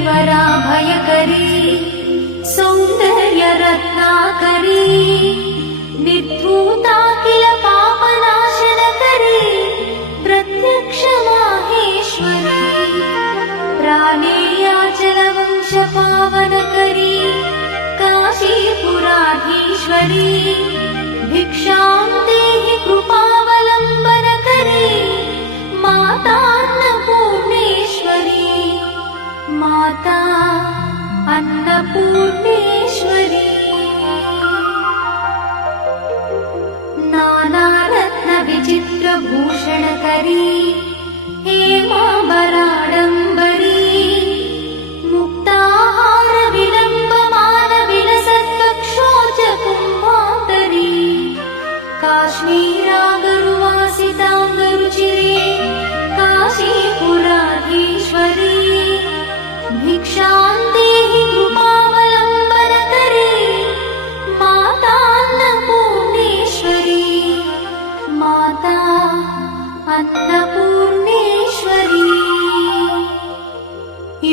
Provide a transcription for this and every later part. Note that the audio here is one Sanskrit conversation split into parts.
करीवरा भयकरी सौंदर्य रत्नाकरी निर्धूता किल पापनाशनकरी प्रत्यक्ष माहेश्वरी प्राणेयाचलवंश पावनकरी काशीपुराधीश्वरी भिक्षां देहि कृपावलम्बनकरी मातान्नपूर्णेश्वरी माता अन्नपूर्णेश्वरी नानारत्न विचित्रभूषणकरी हेमाम्बराडम्बरी मुक्ताहार विलम्बमान विलसत्कक्षोच कुम्भान्तरी काश्मीरागरुवासिताङ्गरुचिरे काशीपुराधीश्वरी भिक्षां देहि कृपावलम्बनकरी मातान्नपूर्णेश्वरी माता अन्नपूर्णेश्वरी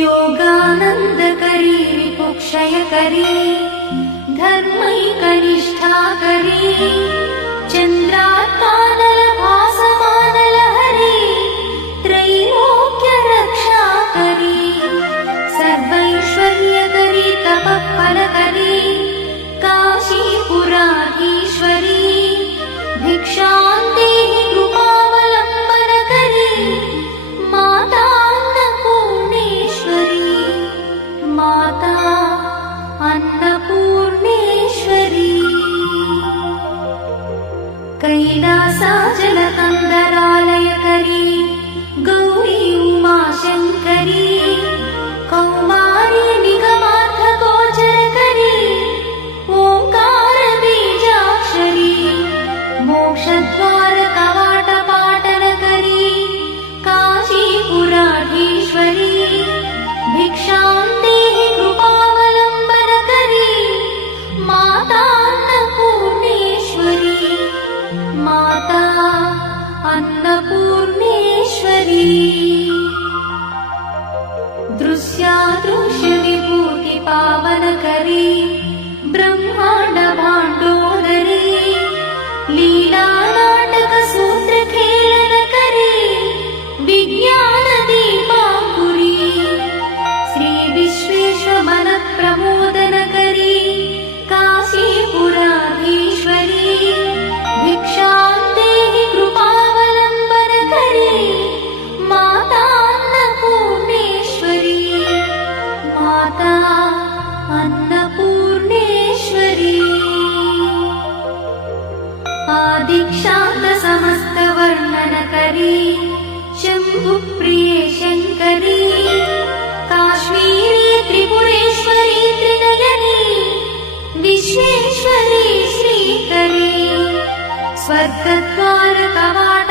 योगानन्दकरी विपुक्षयकरी धर्मैकनिष्ठाकरी चन्द्रात्मानलभासमानलहरी त्रैलोक्यरक्षाकरी सर्वैश्वर्यकरी तपःफलकरी काशीपुराधीश्वरी भिक्षां देहि कृपावलम्बनकरी मातान्नपूर्णेश्वरी माता अन्नपूर्णेश्वरी कैलासाचलकन्दरालयकरी गौरी उमाशङ्करी कौमारी निगमार्थगोचरकरी ओङ्कारबीजाक्षरी मोक्षद्वारकवाटपाटनकरी काशीपुराधीश्वरी भिक्षां देहि कृपावलम्बनकरी मातान्नपूर्णेश्वरी माता अन्नपूर्णेश्वरी दृश्यादृश्यविभूतिपावनकरी ब्रह्माण्डभाण्डोदरी लीलानाटकसूत्रखेलनकरी विज्ञानदीपाङ्कुरी श्रीविश्वेश्वरमनःप्रमोदनकरी काशीपुराधीश्वरी भिक्षां देहि कृपावलम्बनकरी मातान्नपूर्णेश्वरी माता अन्नपूर्णेश्वरी आदिक्षान्तसमस्तवर्णनकरी शम्भुप्रिये शङ्करी काश्मीरी त्रिपुरेश्वरी त्रिनयनी विश्वेश्वरी श्रीकरी स्वर्गद्वारकवाट